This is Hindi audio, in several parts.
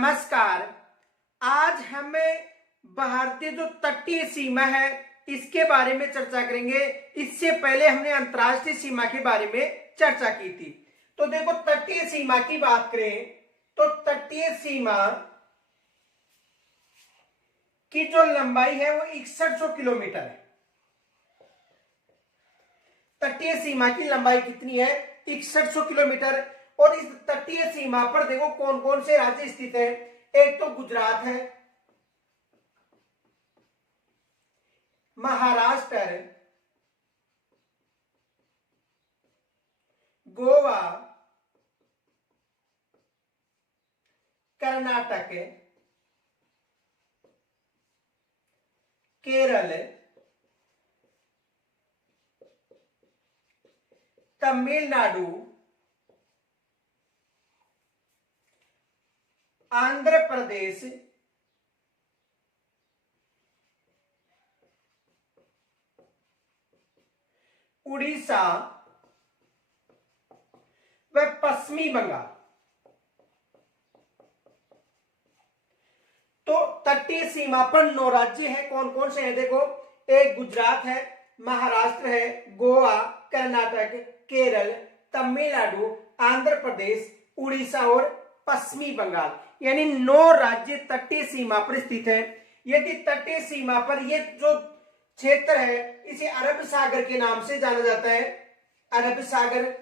नमस्कार। आज हमें भारतीय जो तटीय सीमा है इसके बारे में चर्चा करेंगे। इससे पहले हमने अंतर्राष्ट्रीय सीमा के बारे में चर्चा की थी। तो देखो, तटीय सीमा की बात करें तो तटीय सीमा की जो लंबाई है वो 6100 किलोमीटर है। तटीय सीमा की लंबाई कितनी है? 6100 किलोमीटर। और इस तटीय सीमा पर देखो कौन कौन से राज्य स्थित है। एक तो गुजरात है, महाराष्ट्र, गोवा, कर्नाटक, केरल, तमिलनाडु, आंध्र प्रदेश, उड़ीसा व पश्चिमी बंगाल। तो तटीय सीमा पर 9 राज्य हैं। कौन कौन से हैं? देखो, एक गुजरात है, महाराष्ट्र है, गोवा, कर्नाटक, केरल, तमिलनाडु, आंध्र प्रदेश, उड़ीसा और पश्चिमी बंगाल। यानी 9 राज्य तटीय सीमा पर स्थित है। यदि तटीय सीमा पर ये जो क्षेत्र है इसे अरब सागर के नाम से जाना जाता है, अरब सागर।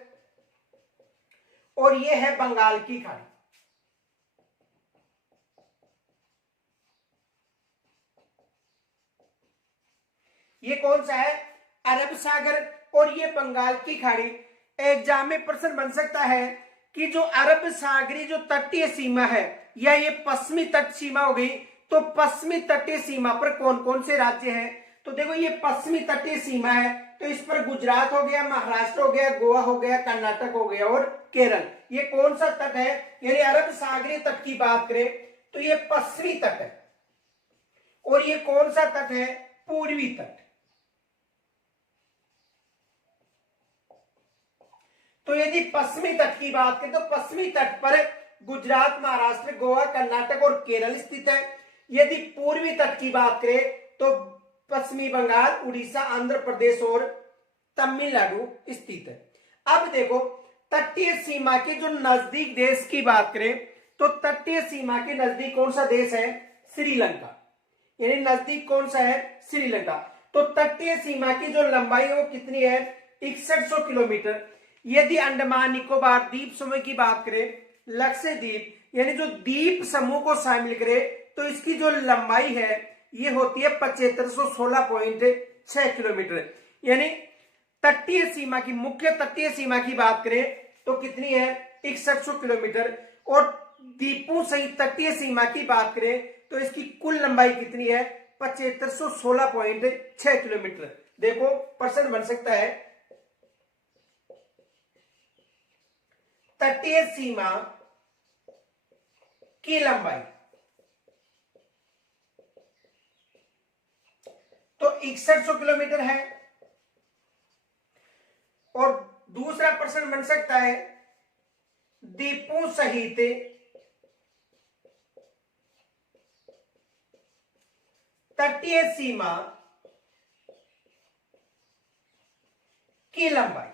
और ये है बंगाल की खाड़ी। ये कौन सा है? अरब सागर। और ये बंगाल की खाड़ी। एग्जाम में प्रश्न बन सकता है कि जो अरब सागरी जो तटीय सीमा है या ये पश्चिमी तट सीमा हो गई, तो पश्चिमी तटीय सीमा पर कौन कौन से राज्य हैं? तो देखो, ये पश्चिमी तटीय सीमा है तो इस पर गुजरात हो गया, महाराष्ट्र हो गया, गोवा हो गया, कर्नाटक हो गया और केरल। ये कौन सा तट है? यानी अरब सागरीय तट की बात करें तो ये पश्चिमी तट है। और ये कौन सा तट है? पूर्वी तट। तो यदि पश्चिमी तट की बात करें तो पश्चिमी तट पर गुजरात, महाराष्ट्र, गोवा, कर्नाटक और केरल स्थित है। यदि पूर्वी तट की बात करें तो पश्चिमी बंगाल, उड़ीसा, आंध्र प्रदेश और तमिलनाडु स्थित है। अब देखो, तटीय सीमा के जो नजदीक देश की बात करें तो तटीय सीमा के नजदीक कौन सा देश है? श्रीलंका। यानी नजदीक कौन सा है? श्रीलंका। तो तटीय सीमा की जो लंबाई है वो कितनी है? 6100 किलोमीटर। यदि अंडमान निकोबार द्वीप समूह की बात करें, लक्षद्वीप यानी जो द्वीप समूह को शामिल करे, तो इसकी जो लंबाई है ये होती है 7516.6 किलोमीटर। यानी तटीय सीमा की, मुख्य तटीय सीमा की बात करें तो कितनी है? 6100 किलोमीटर। और द्वीपों सहित तटीय सीमा की बात करें तो इसकी कुल लंबाई कितनी है? 7516.6 किलोमीटर। देखो, प्रश्न बन सकता है, तटीय सीमा की लंबाई तो 6100 किलोमीटर है। और दूसरा प्रश्न बन सकता है, द्वीपों सहित तटीय सीमा की लंबाई।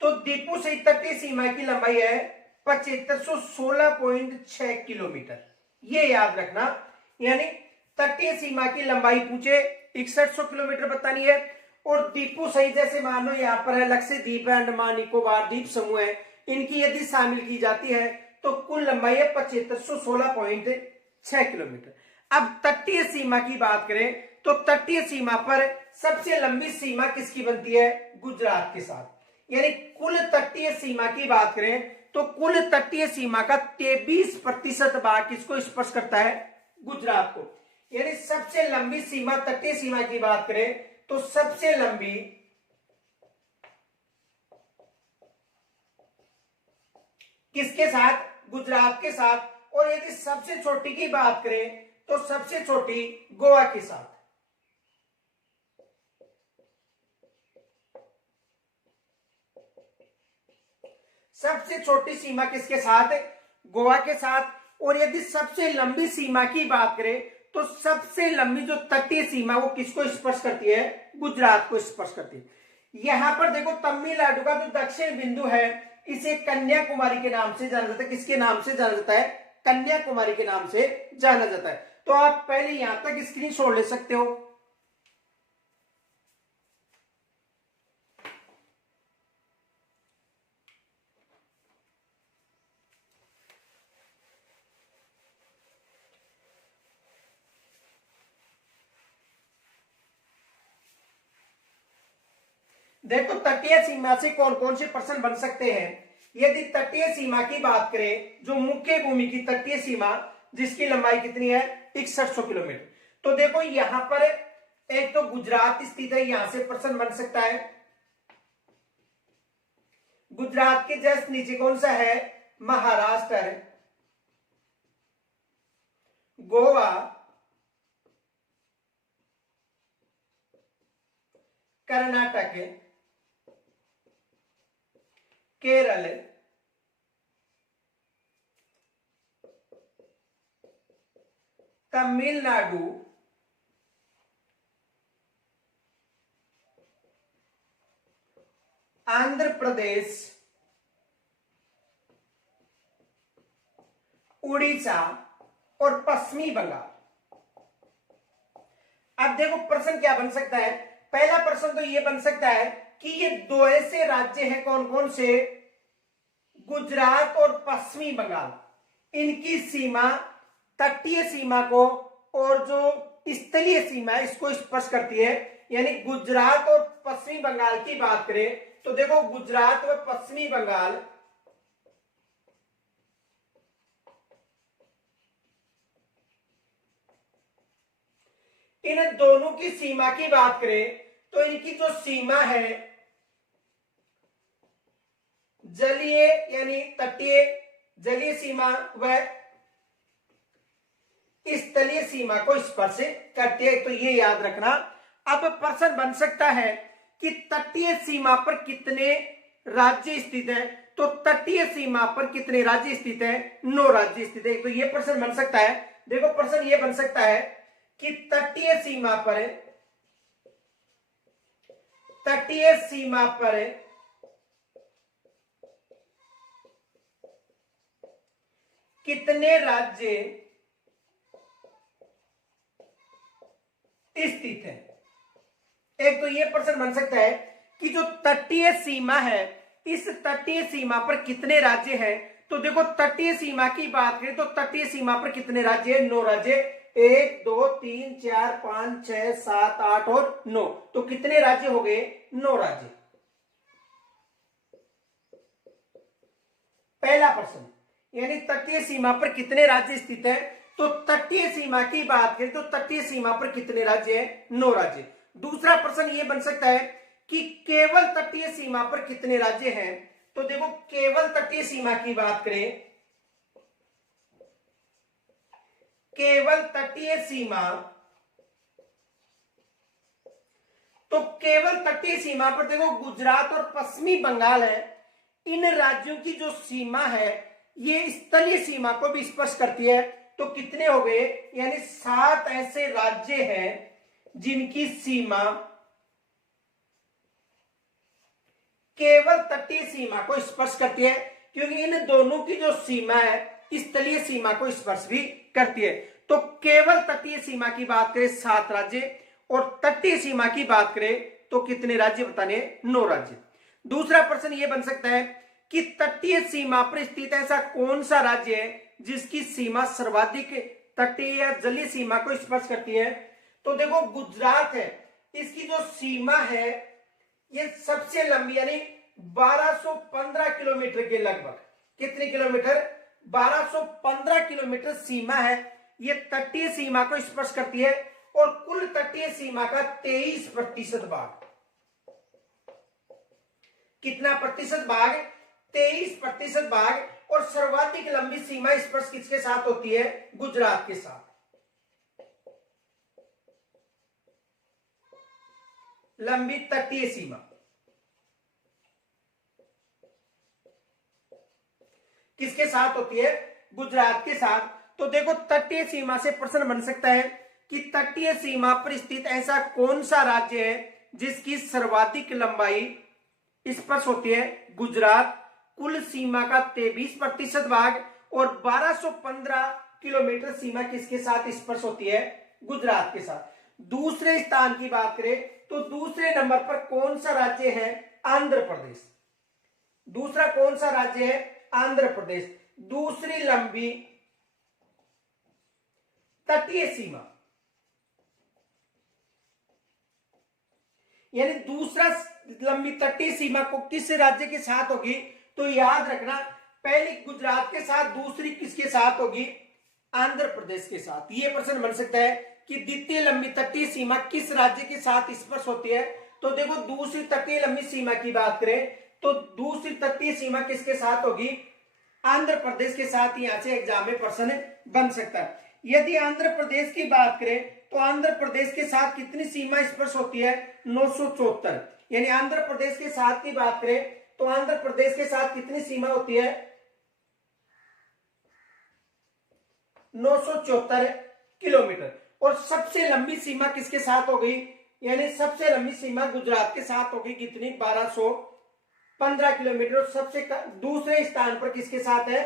तो द्वीपों सहित तटीय सीमा की लंबाई है 7516.6 किलोमीटर। ये याद रखना। यानी तटीय सीमा की लंबाई पूछे 6100 किलोमीटर बतानी है। और द्वीपों सहित, जैसे मान लो यहाँ पर है लक्षद्वीप है, अंडमान निकोबार द्वीप समूह है, इनकी यदि शामिल की जाती है तो कुल लंबाई है 7516.6 किलोमीटर। अब तटीय सीमा की बात करें तो तटीय सीमा पर सबसे लंबी सीमा किसकी बनती है? गुजरात के साथ। यानी कुल तटीय सीमा की बात करें तो कुल तटीय सीमा का 23% भाग किसको स्पर्श करता है? गुजरात को। यानी सबसे लंबी सीमा, तटीय सीमा की बात करें तो सबसे लंबी किसके साथ? गुजरात के साथ। और यदि सबसे छोटी की बात करें तो सबसे छोटी गोवा के साथ। सबसे छोटी सीमा किसके साथ? गोवा के साथ। और यदि सबसे लंबी सीमा की बात करें तो सबसे लंबी जो तटीय सीमा वो किसको स्पर्श करती है? गुजरात को स्पर्श करती है। यहां पर देखो तमिलनाडु का जो दक्षिण बिंदु है इसे कन्याकुमारी के नाम से जाना जाता है। किसके नाम से जाना जाता है? कन्याकुमारी के नाम से जाना जाता है। तो आप पहले यहां तक स्क्रीनशॉट ले सकते हो। देखो तटीय सीमा से कौन कौन से प्रश्न बन सकते हैं। यदि तटीय सीमा की बात करें, जो मुख्य भूमि की तटीय सीमा जिसकी लंबाई कितनी है? 6100 किलोमीटर। तो देखो यहां पर एक तो गुजरात स्थित है, यहां से प्रश्न बन सकता है। गुजरात के जस्ट नीचे कौन सा है? महाराष्ट्र, गोवा, कर्नाटक, केरल, तमिलनाडु, आंध्र प्रदेश, उड़ीसा और पश्चिमी बंगाल। अब देखो प्रश्न क्या बन सकता है। पहला प्रश्न तो यह बन सकता है कि ये दो ऐसे राज्य हैं, कौन कौन से? गुजरात और पश्चिमी बंगाल। इनकी सीमा तटीय सीमा को और जो स्थलीय सीमा है इसको स्पर्श करती है। यानी गुजरात और पश्चिमी बंगाल की बात करें तो देखो गुजरात और पश्चिमी बंगाल इन दोनों की सीमा की बात करें तो इनकी जो सीमा है जलीय यानी तटीय जलीय सीमा व स्थलीय सीमा को स्पर्श करती है। तो ये याद रखना। अब प्रश्न बन सकता है कि तटीय सीमा पर कितने राज्य स्थित है? तो तटीय सीमा पर कितने राज्य स्थित है? 9 राज्य स्थित है। तो ये प्रश्न बन सकता है। देखो प्रश्न ये बन सकता है कि तटीय सीमा पर कितने राज्य स्थित है। एक तो यह प्रश्न बन सकता है कि जो तटीय सीमा है इस तटीय सीमा पर कितने राज्य हैं। तो देखो तटीय सीमा की बात करें तो तटीय सीमा पर कितने राज्य हैं? 9 राज्य। 1 2 3 4 5 6 7 8 और 9। तो कितने राज्य हो गए? 9 राज्य। पहला प्रश्न यानी तटीय सीमा पर कितने राज्य स्थित है। तो तटीय सीमा की बात करें तो तटीय सीमा पर कितने राज्य हैं? 9 राज्य। दूसरा प्रश्न यह बन सकता है कि केवल तटीय सीमा पर कितने राज्य हैं। तो देखो केवल तटीय सीमा की बात करें, केवल तटीय सीमा, तो केवल तटीय सीमा पर देखो गुजरात और पश्चिमी बंगाल है। इन राज्यों की जो सीमा है ये स्थलीय सीमा को भी स्पर्श करती है। तो कितने हो गए? यानी 7 ऐसे राज्य हैं जिनकी सीमा केवल तटीय सीमा को स्पर्श करती है, क्योंकि इन दोनों की जो सीमा है स्थलीय सीमा को स्पर्श भी करती है। तो केवल तटीय सीमा की बात करें 7 राज्य और तटीय सीमा की बात करें तो कितने राज्य बताने? 9 राज्य। दूसरा प्रश्न यह बन सकता है कि तटीय सीमा पर स्थित ऐसा कौन सा राज्य है जिसकी सीमा सर्वाधिक तटीय या जलीय सीमा को स्पर्श करती है। तो देखो गुजरात है, इसकी जो सीमा है ये सबसे लंबी यानी 1215 किलोमीटर के लगभग। कितने किलोमीटर? 1215 किलोमीटर सीमा है। ये तटीय सीमा को स्पर्श करती है और कुल तटीय सीमा का 23% भाग। कितना प्रतिशत भाग? 23% भाग। और सर्वाधिक लंबी सीमा स्पर्श किसके साथ होती है? गुजरात के साथ। लंबी तटीय सीमा। किसके साथ होती है? गुजरात के साथ। तो देखो तटीय सीमा से प्रश्न बन सकता है कि तटीय सीमा पर स्थित ऐसा कौन सा राज्य है जिसकी सर्वाधिक लंबाई स्पर्श होती है? गुजरात। कुल सीमा का 23% भाग और 1215 किलोमीटर सीमा किसके साथ स्पर्श होती है? गुजरात के साथ। दूसरे स्थान की बात करें तो दूसरे नंबर पर कौन सा राज्य है? आंध्र प्रदेश। दूसरा कौन सा राज्य है? आंध्र प्रदेश। दूसरी लंबी तटीय सीमा, यानी दूसरा लंबी तटीय सीमा को किस राज्य के साथ होगी? तो याद रखना, पहली गुजरात के साथ, दूसरी किसके साथ होगी? आंध्र प्रदेश के साथ। यह प्रश्न बन सकता है कि द्वितीय लंबी तटीय सीमा किस राज्य के साथ स्पर्श होती है? तो देखो दूसरी तटीय लंबी सीमा की बात करें तो दूसरी तटीय सीमा किसके साथ होगी? आंध्र प्रदेश के साथ। यहां से एग्जाम में प्रश्न बन सकता है। यदि आंध्र प्रदेश की बात करें तो आंध्र प्रदेश के साथ कितनी सीमा स्पर्श होती है? 974। यानी आंध्र प्रदेश के साथ की बात करें तो आंध्र प्रदेश के साथ कितनी सीमा होती है? 974 किलोमीटर। और सबसे लंबी सीमा किसके साथ हो गई? यानी सबसे लंबी सीमा गुजरात के साथ होगी। कितनी? 1215 किलोमीटर। और सबसे दूसरे स्थान पर किसके साथ है?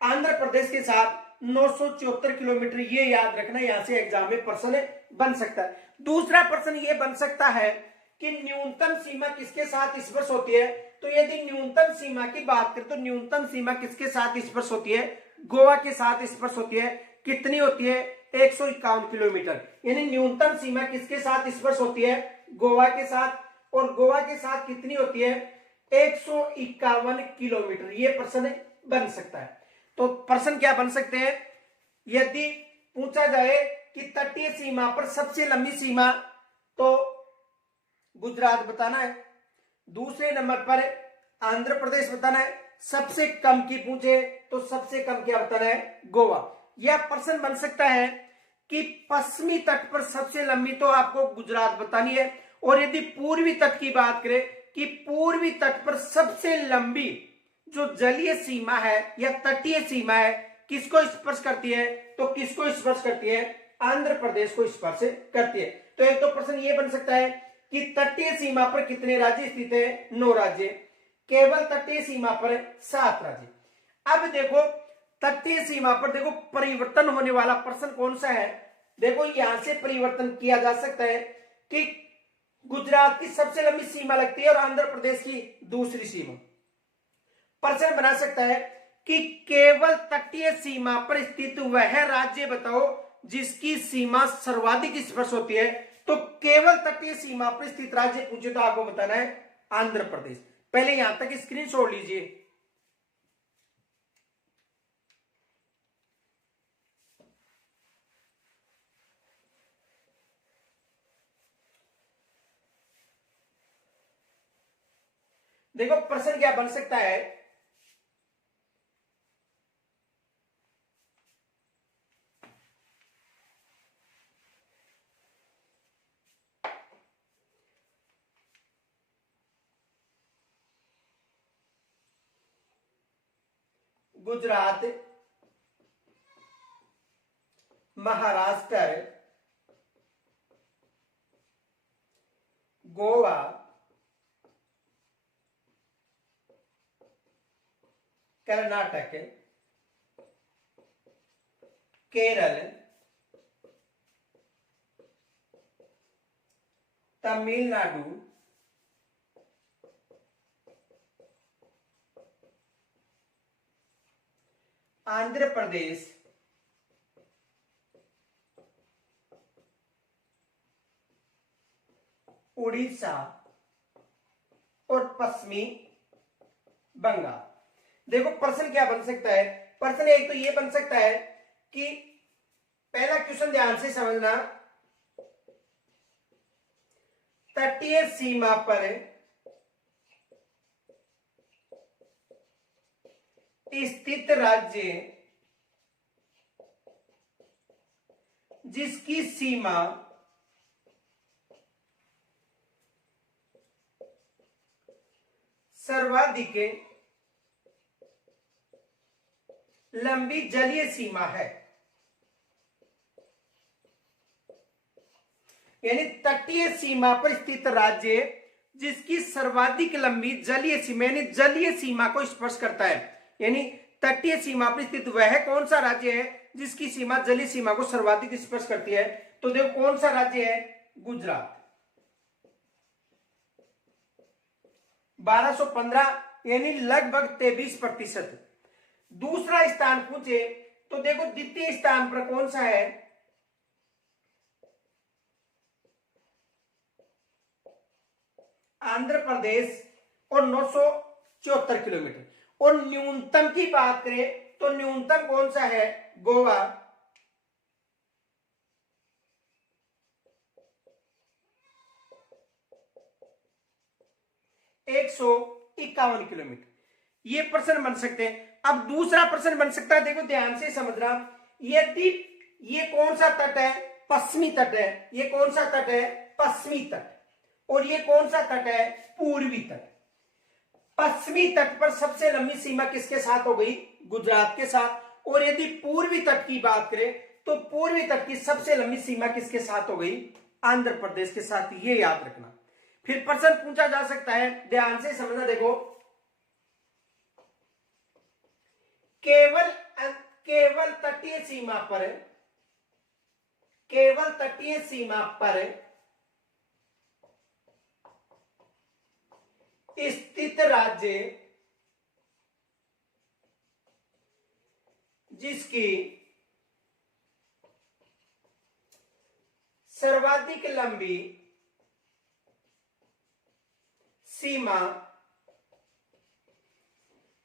आंध्र प्रदेश के साथ 974 किलोमीटर। ये याद रखना, यहां से एग्जाम में प्रश्न बन सकता है। दूसरा प्रश्न ये बन सकता है कि न्यूनतम सीमा किसके साथ स्पर्श होती है? तो यदि न्यूनतम सीमा की बात करें तो न्यूनतम सीमा किसके साथ स्पर्श होती है? गोवा के साथ स्पर्श होती है। कितनी होती है? 151 किलोमीटर। यानी न्यूनतम सीमा किसके साथ स्पर्श होती है? गोवा के साथ। और गोवा के साथ कितनी होती है? 151 किलोमीटर। ये प्रश्न बन सकता है। तो प्रश्न क्या बन सकते हैं? यदि पूछा जाए कि तटीय सीमा पर सबसे लंबी सीमा, तो गुजरात बताना है। दूसरे नंबर पर आंध्र प्रदेश बताना है। सबसे कम की पूछे तो सबसे कम क्या बताना है? गोवा। यह प्रश्न बन सकता है कि पश्चिमी तट पर सबसे लंबी, तो आपको गुजरात बतानी है। और यदि पूर्वी तट की बात करें कि पूर्वी तट पर सबसे लंबी जो जलीय सीमा है या तटीय सीमा है किसको स्पर्श करती है? तो किसको स्पर्श करती है? आंध्र प्रदेश को स्पर्श करती है। तो एक तो प्रश्न ये बन सकता है कि तटीय सीमा पर कितने राज्य स्थित है? 9 राज्य। केवल तटीय सीमा पर 7 राज्य। अब देखो तटीय सीमा पर देखो परिवर्तन होने वाला प्रश्न कौन सा है? देखो यहां से परिवर्तन किया जा सकता है कि गुजरात की सबसे लंबी सीमा लगती है और आंध्र प्रदेश की दूसरी सीमा। प्रश्न बना सकता है कि केवल तटीय सीमा पर स्थित वह राज्य बताओ जिसकी सीमा सर्वाधिक स्पर्श होती है। तो केवल तटीय सीमा पर स्थित राज्य पूछे तो आपको बताना है आंध्र प्रदेश। पहले यहां तक स्क्रीनशॉट लीजिए। देखो प्रश्न क्या बन सकता है? गुजरात, महाराष्ट्र, गोवा, कर्नाटक, केरल, तमिलनाडु, आंध्र प्रदेश, उड़ीसा और पश्चिमी बंगाल। देखो प्रश्न क्या बन सकता है? प्रश्न एक तो ये बन सकता है कि पहला क्वेश्चन ध्यान से समझना, तटीय सीमा पर स्थित राज्य जिसकी सीमा सर्वाधिक लंबी जलीय सीमा है, यानी तटीय सीमा पर स्थित राज्य जिसकी सर्वाधिक लंबी जलीय सीमा यानी जलीय सीमा को स्पर्श करता है, यानी तटीय सीमा पर स्थित वह कौन सा राज्य है जिसकी सीमा जलीय सीमा को सर्वाधिक स्पर्श करती है। तो देखो कौन सा राज्य है, गुजरात 1215 यानी लगभग 23%। दूसरा स्थान पूछे तो देखो द्वितीय स्थान पर कौन सा है, आंध्र प्रदेश और 974 किलोमीटर। और न्यूनतम की बात करें तो न्यूनतम कौन सा है, गोवा 151 किलोमीटर। ये प्रश्न बन सकते हैं। अब दूसरा प्रश्न बन सकता है, देखो ध्यान से समझना, यदि ये कौन सा तट है, पश्चिमी तट है, ये कौन सा तट है, पश्चिमी तट, और ये कौन सा तट है, पूर्वी तट। पश्चिमी तट पर सबसे लंबी सीमा किसके साथ हो गई, गुजरात के साथ। और यदि पूर्वी तट की बात करें तो पूर्वी तट की सबसे लंबी सीमा किसके साथ हो गई, आंध्र प्रदेश के साथ। ये याद रखना। फिर प्रश्न पूछा जा सकता है, ध्यान से समझना, देखो केवल तटीय सीमा पर, केवल तटीय सीमा पर स्थित राज्य जिसकी सर्वाधिक लंबी सीमा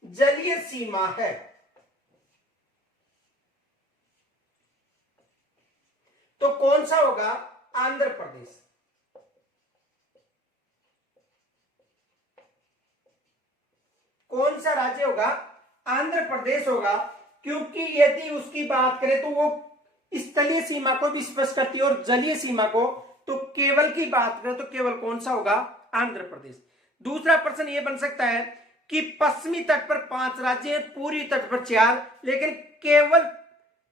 जलीय सीमा है, तो कौन सा होगा, आंध्र प्रदेश। कौन सा राज्य होगा, आंध्र प्रदेश होगा, क्योंकि यदि उसकी बात करें तो वो स्थलीय सीमा को भी स्पर्श करती है और जलीय सीमा को, तो केवल की बात करें तो केवल कौन सा होगा, आंध्र प्रदेश। दूसरा प्रश्न ये बन सकता है कि पश्चिमी तट पर 5 राज्य, पूर्वी तट पर 4, लेकिन केवल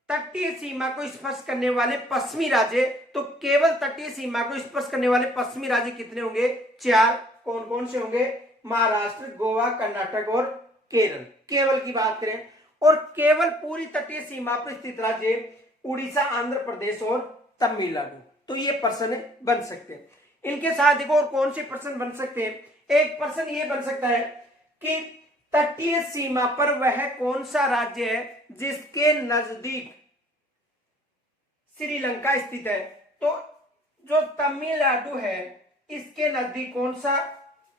तटीय सीमा को स्पर्श करने वाले पश्चिमी राज्य, तो केवल तटीय सीमा को स्पर्श करने वाले पश्चिमी राज्य कितने होंगे, 4। कौन कौन से होंगे, महाराष्ट्र, गोवा, कर्नाटक और केरल, केवल की बात करें। और केवल पूरी तटीय सीमा पर स्थित राज्य उड़ीसा, आंध्र प्रदेश और तमिलनाडु। तो ये प्रश्न बन सकते हैं। इनके साथ देखो और कौन से प्रश्न बन सकते हैं, एक प्रश्न ये बन सकता है कि तटीय सीमा पर वह कौन सा राज्य है जिसके नजदीक श्रीलंका स्थित है। तो जो तमिलनाडु है इसके नजदीक कौन सा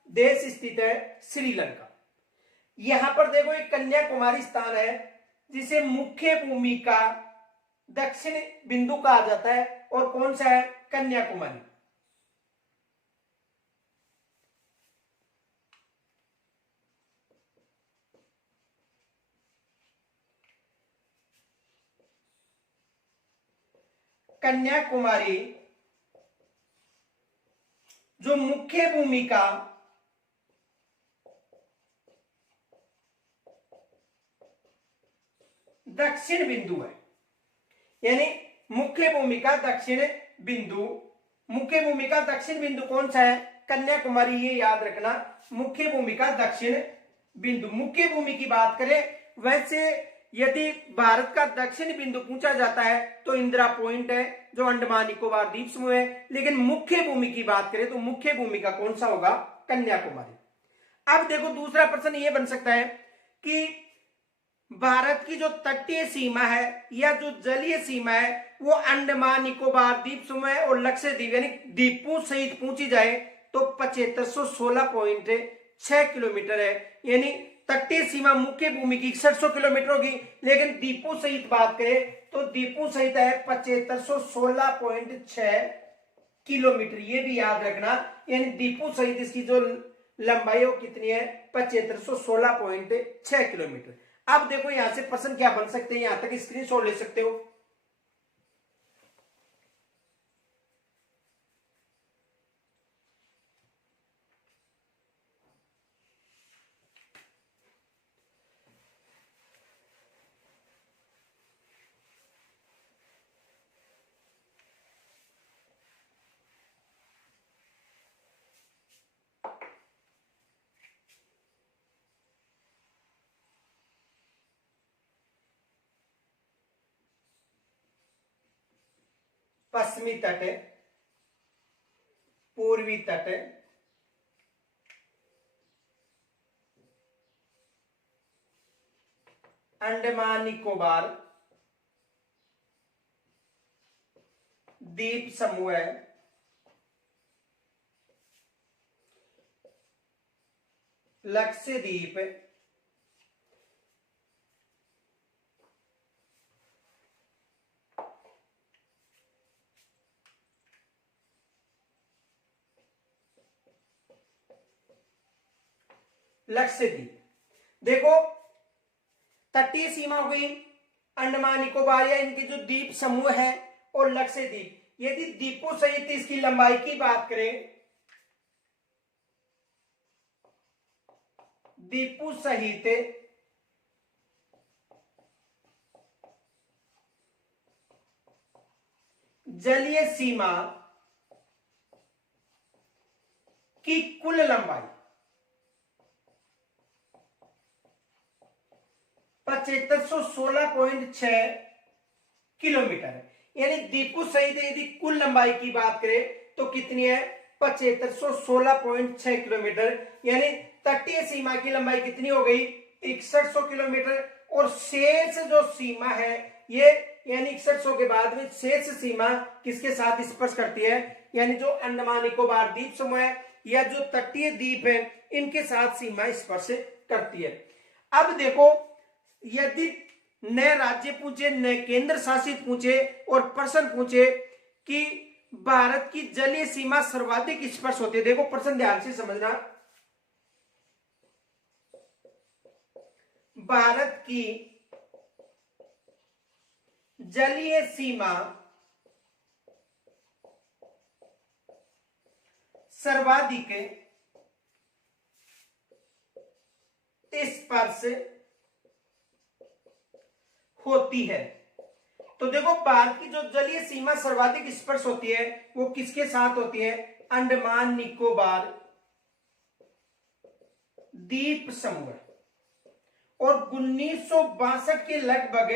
देश स्थित है, श्रीलंका। यहां पर देखो एक कन्याकुमारी स्थान है जिसे मुख्य भूमि का दक्षिण बिंदु कहा जाता है, और कौन सा है, कन्याकुमारी। कन्याकुमारी जो मुख्य भूमि का दक्षिण बिंदु है, यानी मुख्य भूमि का दक्षिण बिंदु, मुख्य भूमि का दक्षिण बिंदु कौन सा है, कन्याकुमारी। ये याद रखना, मुख्य भूमि का दक्षिण बिंदु। मुख्य भूमि की बात करें, वैसे यदि भारत का दक्षिण बिंदु पूछा जाता है तो इंदिरा पॉइंट है जो अंडमान निकोबार द्वीप समूह है, लेकिन मुख्य भूमि की बात करें तो मुख्य भूमि का कौन सा होगा, कन्याकुमारी। अब देखो दूसरा प्रश्न ये बन सकता है कि भारत की जो तटीय सीमा है या जो जलीय सीमा है वो अंडमान निकोबार द्वीप समूह है और लक्षद्वीप यानी द्वीपों सहित पूछी जाए तो 7516.6 किलोमीटर है। यानी तटीय सीमा मुख्य भूमि की 6100 किलोमीटर होगी, लेकिन द्वीपों सहित बात करें तो द्वीपों सहित है 7516.6 किलोमीटर। ये भी याद रखना, यानी द्वीपों सहित इसकी जो लंबाई वो कितनी है, 7516.6 किलोमीटर। अब देखो यहां से प्रश्न क्या बन सकते हैं, यहां तक स्क्रीनशॉट ले सकते हो। पश्चिमी तट, पूर्वी तट, अंडमान निकोबार द्वीप समूह, लक्षद्वीप, लक्षद्वीप। देखो तटीय सीमा हो गई अंडमान निकोबार या इनके जो द्वीप समूह है और लक्षद्वीप। यदि द्वीपों सहित इसकी लंबाई की बात करें, द्वीपों सहित जलीय सीमा की कुल लंबाई 7516.6 किलोमीटर है। यानी द्वीपों सहित यदि कुल लंबाई की बात करें तो कितनी है? 7516.6 किलोमीटर। यानी तटीय सीमा की लंबाई कितनी हो गई? 6100 किलोमीटर। और शेष जो सीमा है ये, यानी 6100 के बाद में शेष सीमा किसके साथ स्पर्श करती है? यानी जो अंडमान निकोबार द्वीप समूह है या जो तटीय द्वीप है इनके साथ सीमा स्पर्श करती है। अब देखो, यदि नए राज्य पूछे, नए केंद्र शासित पूछे और प्रश्न पूछे कि भारत की जलीय सीमा सर्वाधिक स्पर्श होती है, देखो प्रश्न ध्यान से समझना। भारत की जलीय सीमा सर्वाधिक स्पर्श होती है। तो देखो भारत की जो जलीय सीमा सर्वाधिक स्पर्श होती है वो किसके साथ होती है? अंडमान निकोबार द्वीप समूह। और 1962 के लगभग,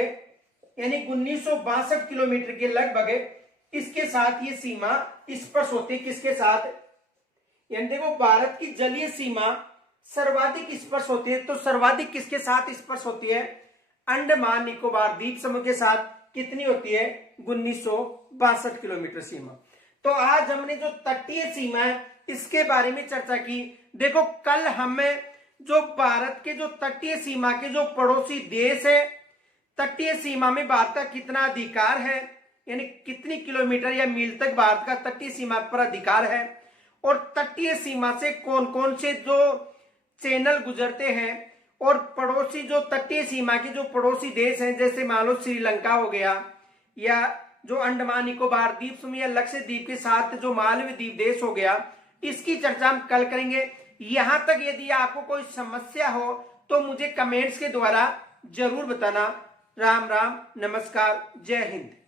यानी 1962 किलोमीटर के लगभग इसके साथ ये सीमा स्पर्श होती है। किसके साथ? यानी देखो भारत की जलीय सीमा सर्वाधिक स्पर्श होती है, तो सर्वाधिक किसके साथ स्पर्श होती है? अंडमान निकोबार द्वीप समूह के साथ। कितनी होती है? 1962 किलोमीटर सीमा। तो आज हमने जो तटीय सीमा है इसके बारे में चर्चा की। देखो कल हमें जो भारत के जो तटीय सीमा के जो पड़ोसी देश है, तटीय सीमा में भारत का कितना अधिकार है, यानी कितनी किलोमीटर या मील तक भारत का तटीय सीमा पर अधिकार है, और तटीय सीमा से कौन कौन से जो चैनल गुजरते हैं, और पड़ोसी जो तटीय सीमा के जो पड़ोसी देश हैं जैसे मान लो श्रीलंका हो गया, या जो अंडमान निकोबार द्वीप समूह या लक्षद्वीप के साथ जो मालदीव द्वीप देश हो गया, इसकी चर्चा हम कल करेंगे। यहां तक यदि आपको कोई समस्या हो तो मुझे कमेंट्स के द्वारा जरूर बताना। राम राम, नमस्कार, जय हिंद।